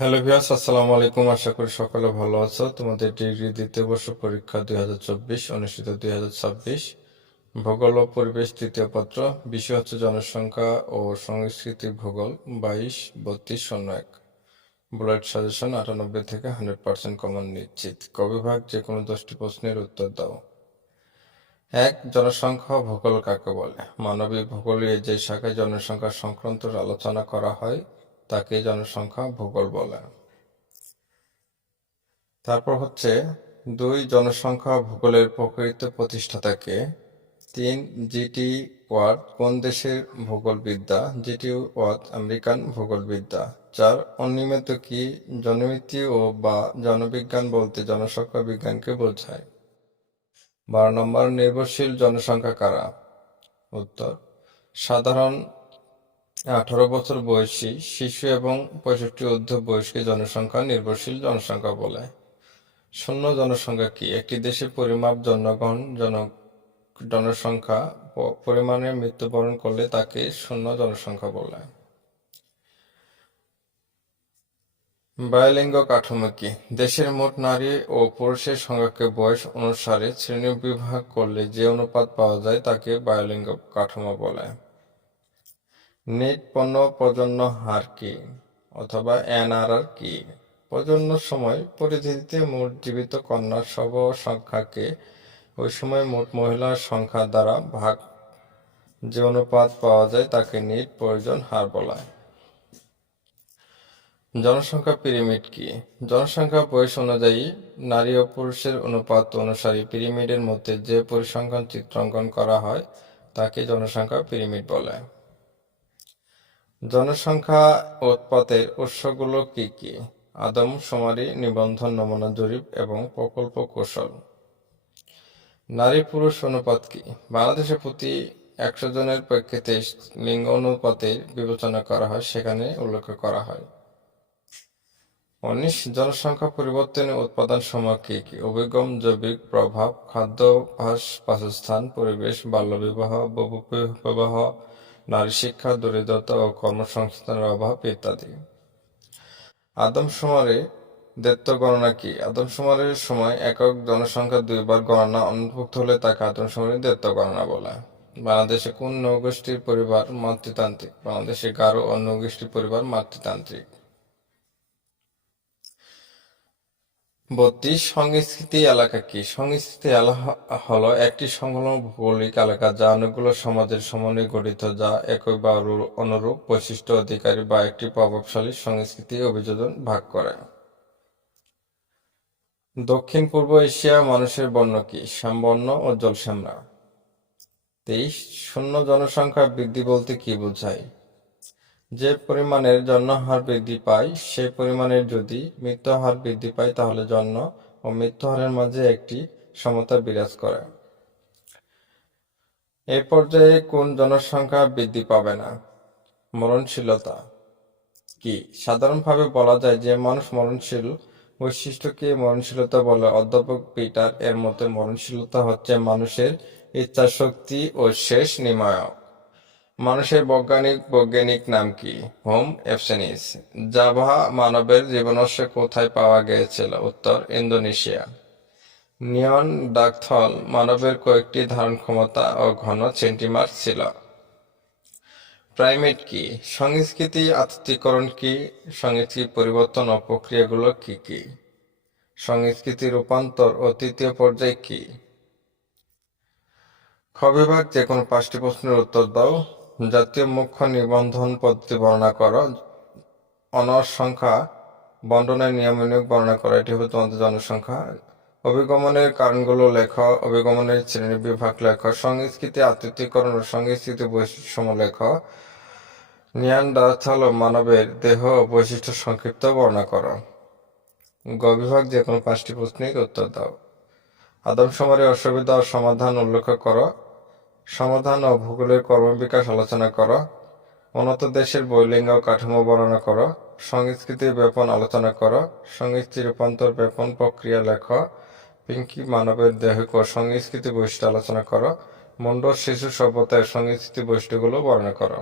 Hello viewers, আসসালামু আলাইকুম। আশা করি সকলে ভালো আছো। তোমাদের ডিগ্রি দ্বিতীয় বর্ষ পরীক্ষা 2024 অনুষ্ঠিত 2026 ভূগোল ও পরিবেশ তৃতীয় পত্র। বিষয় হচ্ছে জনসংখ্যা ও সংস্কৃতি ভূগোল 22-32-01। বুলেট সাজেশন 98 থেকে 100% কমন নিশ্চিত। ক বিভাগ যে কোনো 10টি প্রশ্নের উত্তর দাও। 1. জনসংখ্যা ভূগোল কাকে বলে? মানবিক ভূগোলের যে শাখায় জনসংখ্যা সংক্রান্ত আলোচনা করা হয় তাকে জনসংখ্যা ভূগোল বলে। তারপর হচ্ছে 2. জনসংখ্যা ভূগোলের প্রকৃত প্রতিষ্ঠাতা কে? 3. জিটি ওয়ার্ড কোন দেশের ভূগোলবিদ্যা? জিটি ওয়ার্ড আমেরিকান ভূগোলবিদ্যা। 4. অনিয়মিত কি? জনমিতি ও বা জনবিজ্ঞান বলতে জনসংখ্যা বিজ্ঞানকে বোঝায়। 12 নম্বর নির্ভরশীল জনসংখ্যা কারা? উত্তর: সাধারণ 18 বছর বয়সী শিশু এবং 65 ঊর্ধ্ব বয়সকে জনসংখ্যা নির্ভরশীল জনসংখ্যা বলে। শূন্য জনসংখ্যা কি? একটি দেশের পরিমাপ জনগণ জনসংখ্যা পরিমাণে মৃত্যুবরণ করলে তাকে শূন্য জনসংখ্যা বলে। বায়ুলিঙ্গ কাঠামো কি? দেশের মোট নারী ও পুরুষের সংখ্যাকে বয়স অনুসারে শ্রেণীবিভাগ করলে যে অনুপাত পাওয়া যায় তাকে বায়ুলিঙ্গ কাঠামো বলে। নেট পণ্য প্রজনন হার কি অথবা এনআরআর কি? প্রজনন সময় পরিধিতে মোট জীবিত কন্যার শব সংখ্যাকে ওই সময় মোট মহিলার সংখ্যা দ্বারা ভাগ যে অনুপাত পাওয়া যায় তাকে নিট প্রয়োজন হার বলা হয়। জনসংখ্যা পিরামিড কি? জনসংখ্যা বয়স অনুযায়ী নারী ও পুরুষের অনুপাত অনুসারে পিরামিডের মধ্যে যে পরিসংখ্যান চিত্রাঙ্কন করা হয় তাকে জনসংখ্যা পিরামিড বলে। জনসংখ্যা উৎপাতের উৎসগুলো কি কি? আদমশুমারি, নিবন্ধন, নমুনা জরিপ এবং প্রকল্প কৌশল। নারী পুরুষ অনুপাত কি? বাংলাদেশে প্রতি 100 জনের প্রেক্ষিতে লিঙ্গ অনুপাতের বিবেচনা করা হয়, সেখানে উল্লেখ করা হয়। 19. জনসংখ্যা পরিবর্তনের উৎপাদন সময় কি কি? অভিগম, জৈবিক প্রভাব, খাদ্যাভ্যাস, বাসস্থান, পরিবেশ, বাল্যবিবাহ, বহুবিবাহ, নারী শিক্ষা, দরিদ্রতা ও কর্মসংস্থানের অভাব ইত্যাদি। আদমশুমারি দৈত্য গণনা কি? আদমশুমারির সময় একক জনসংখ্যা 2 বার গণনা অন্তর্ভুক্ত হলে তাকে আদমশুমারি দৈত্য গণনা বলে। বাংলাদেশে কোন নৌগোষ্ঠীর পরিবার মাতৃতান্ত্রিক? বাংলাদেশে গারো ও নৌগোষ্ঠীর পরিবার মাতৃতান্ত্রিক। 32. সংস্কৃতি এলাকা কি? সংস্কৃতি এলাকা হলো একটি সংলগ্ন ভৌগোলিক এলাকা যা অনেকগুলো সমাজের সমন্বয়ে গঠিত, যা একই বা অনুরূপ বৈশিষ্ট্য অধিকারী বা একটি প্রভাবশালী সংস্কৃতি অভিযোজন ভাগ করে। দক্ষিণ পূর্ব এশিয়া মানুষের বর্ণ কি? শ্যামবর্ণ ও জলশ্যামলা। 23. শূন্য জনসংখ্যা বৃদ্ধি বলতে কি বোঝায়? যে পরিমাণের জন্মহার বৃদ্ধি পায় সে পরিমাণের যদি মৃত্যু হার বৃদ্ধি পায় তাহলে জন্ম ও মৃত্যু হারের মাঝে একটি সমতা বিরাজ করে। এই পর্যায়ে কোন জনসংখ্যা বৃদ্ধি পাবে না? মরণশীলতা কি? সাধারণভাবে বলা যায় যে মানুষ মরণশীল বৈশিষ্ট্যকে মরণশীলতা বলে। অধ্যাপক পিটার এর মতে মরণশীলতা হচ্ছে মানুষের ইচ্ছাশক্তি ও শেষ নির্ণায়ক। মানুষের বৈজ্ঞানিক নাম কি? হোম এপসেনিস। জাভা মানবের জীবনাংশ কোথায় পাওয়া গিয়েছিল? উত্তর: ইন্দোনেশিয়া। নিয়ন ডাকথল মানবের কয়েকটি ধারণ ক্ষমতা ও ঘন সেন্টিমিটার ছিল। প্রাইমেট কি? সংস্কৃতি আত্তীকরণ কি? সংস্কৃতি পরিবর্তন ও প্রক্রিয়াগুলো কি কি? সংস্কৃতি রূপান্তর ও তৃতীয় পর্যায় কি? খ বিভাগ যে কোনো 5টি প্রশ্নের উত্তর দাও। জাতীয় মুখ্য নিবন্ধন পদ্ধতি বর্ণনা করো। অনর সংখ্যা বন্টনের নিয়ম বর্ণনা করো। এটি হবে তোমাদের জনসংখ্যা। অভিগমনের কারণগুলো লেখো। অভিগমনের শ্রেণীবিভাগ লেখো। সংস্কৃতি আত্তীকরণ ও সংস্কৃতি বৈশিষ্ট্য লেখো। নিয়ানডার্থাল ও মানবের দেহ ও বৈশিষ্ট্য সংক্ষিপ্ত বর্ণনা করো। গ বিভাগ যে কোনো 5টি প্রশ্নের উত্তর দাও। আদমশুমারি অসুবিধা ও সমাধান উল্লেখ করো। সমাধান ও ভূগোলের কর্মবিকাশ আলোচনা করো। উন্নত দেশের বৈলিঙ্গ কাঠামো বর্ণনা করো। সংস্কৃতির ব্যাপন আলোচনা করো। সংস্কৃতি রূপান্তর ব্যাপন প্রক্রিয়া লেখো। পিঙ্কি মানবের দেহিক ও সংস্কৃতি বৈশিষ্ট্য আলোচনা করো। মুন্ডর শিশু সভ্যতার সংস্কৃতি বৈশিষ্ট্যগুলো বর্ণনা করো।